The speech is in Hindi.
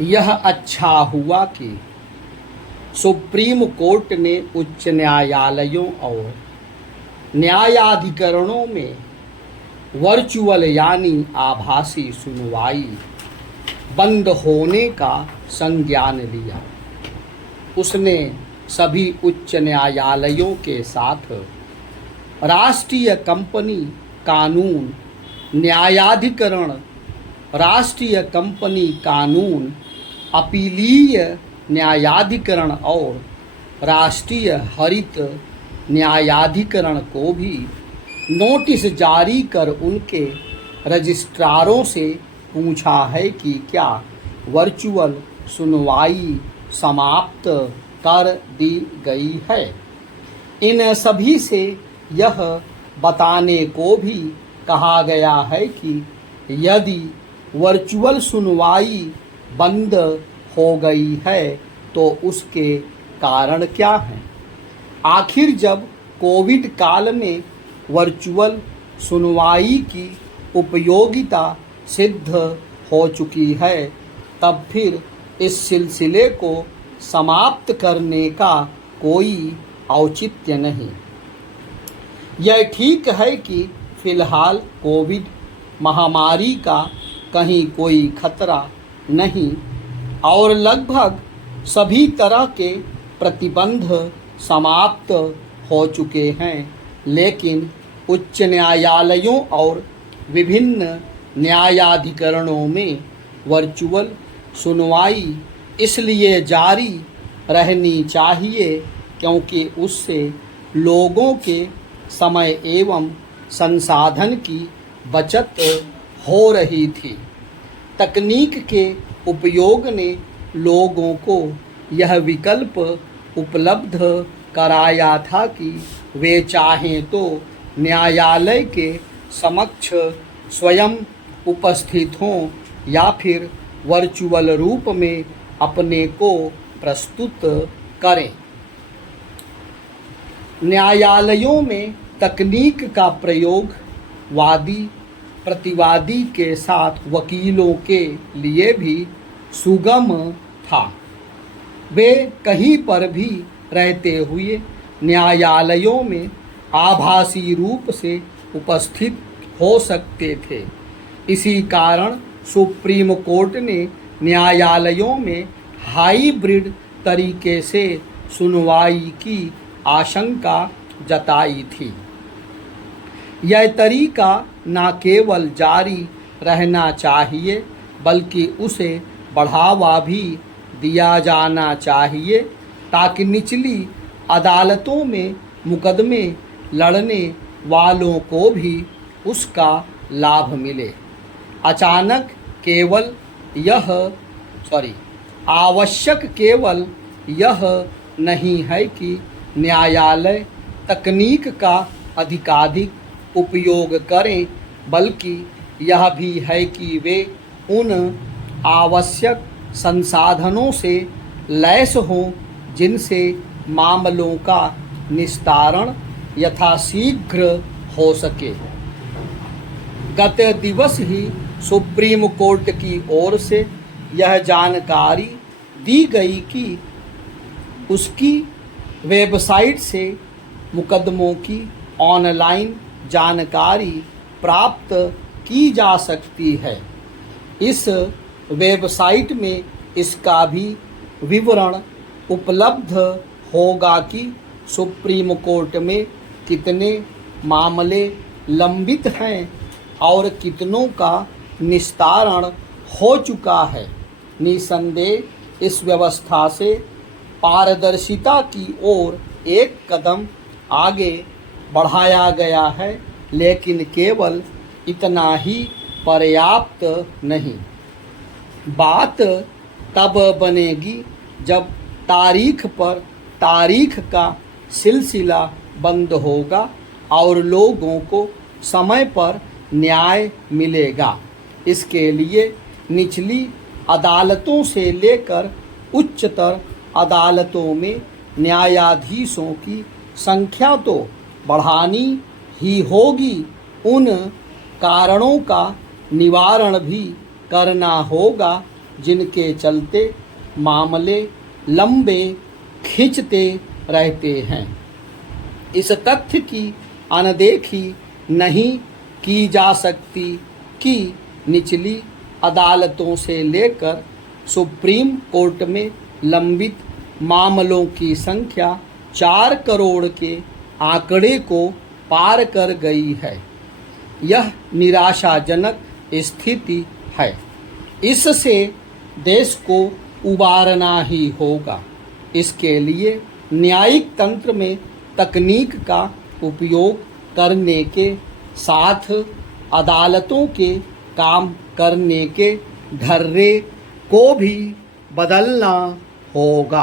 यह अच्छा हुआ कि सुप्रीम कोर्ट ने उच्च न्यायालयों और न्यायाधिकरणों में वर्चुअल यानी आभासी सुनवाई बंद होने का संज्ञान लिया। उसने सभी उच्च न्यायालयों के साथ राष्ट्रीय कंपनी कानून न्यायाधिकरण, राष्ट्रीय कंपनी कानून अपीलीय न्यायाधिकरण और राष्ट्रीय हरित न्यायाधिकरण को भी नोटिस जारी कर उनके रजिस्ट्रारों से पूछा है कि क्या वर्चुअल सुनवाई समाप्त कर दी गई है। इन सभी से यह बताने को भी कहा गया है कि यदि वर्चुअल सुनवाई बंद हो गई है तो उसके कारण क्या हैं। आखिर जब कोविड काल में वर्चुअल सुनवाई की उपयोगिता सिद्ध हो चुकी है, तब फिर इस सिलसिले को समाप्त करने का कोई औचित्य नहीं। यह ठीक है कि फिलहाल कोविड महामारी का कहीं कोई खतरा नहीं और लगभग सभी तरह के प्रतिबंध समाप्त हो चुके हैं, लेकिन उच्च न्यायालयों और विभिन्न न्यायाधिकरणों में वर्चुअल सुनवाई इसलिए जारी रहनी चाहिए क्योंकि उससे लोगों के समय एवं संसाधन की बचत हो रही थी। तकनीक के उपयोग ने लोगों को यह विकल्प उपलब्ध कराया था कि वे चाहें तो न्यायालय के समक्ष स्वयं उपस्थित हों या फिर वर्चुअल रूप में अपने को प्रस्तुत करें। न्यायालयों में तकनीक का प्रयोग वादी प्रतिवादी के साथ वकीलों के लिए भी सुगम था। वे कहीं पर भी रहते हुए न्यायालयों में आभासी रूप से उपस्थित हो सकते थे। इसी कारण सुप्रीम कोर्ट ने न्यायालयों में हाइब्रिड तरीके से सुनवाई की आशंका जताई थी। यह तरीका न केवल जारी रहना चाहिए बल्कि उसे बढ़ावा भी दिया जाना चाहिए ताकि निचली अदालतों में मुकदमे लड़ने वालों को भी उसका लाभ मिले। आवश्यक केवल यह नहीं है कि न्यायालय तकनीक का अधिकाधिक उपयोग करें, बल्कि यह भी है कि वे उन आवश्यक संसाधनों से लैस हों जिनसे मामलों का निस्तारण यथाशीघ्र हो सके। गत दिवस ही सुप्रीम कोर्ट की ओर से यह जानकारी दी गई कि उसकी वेबसाइट से मुकदमों की ऑनलाइन जानकारी प्राप्त की जा सकती है। इस वेबसाइट में इसका भी विवरण उपलब्ध होगा कि सुप्रीम कोर्ट में कितने मामले लंबित हैं और कितनों का निस्तारण हो चुका है। निसंदेह इस व्यवस्था से पारदर्शिता की ओर एक कदम आगे बढ़ाया गया है, लेकिन केवल इतना ही पर्याप्त नहीं। बात तब बनेगी जब तारीख पर तारीख का सिलसिला बंद होगा और लोगों को समय पर न्याय मिलेगा। इसके लिए निचली अदालतों से लेकर उच्चतर अदालतों में न्यायाधीशों की संख्या तो बढ़ानी ही होगी, उन कारणों का निवारण भी करना होगा जिनके चलते मामले लंबे खिंचते रहते हैं। इस तथ्य की अनदेखी नहीं की जा सकती कि निचली अदालतों से लेकर सुप्रीम कोर्ट में लंबित मामलों की संख्या 4 करोड़ के आंकड़े को पार कर गई है। यह निराशाजनक स्थिति है। इससे देश को उबारना ही होगा। इसके लिए न्यायिक तंत्र में तकनीक का उपयोग करने के साथ अदालतों के काम करने के ढर्रे को भी बदलना होगा।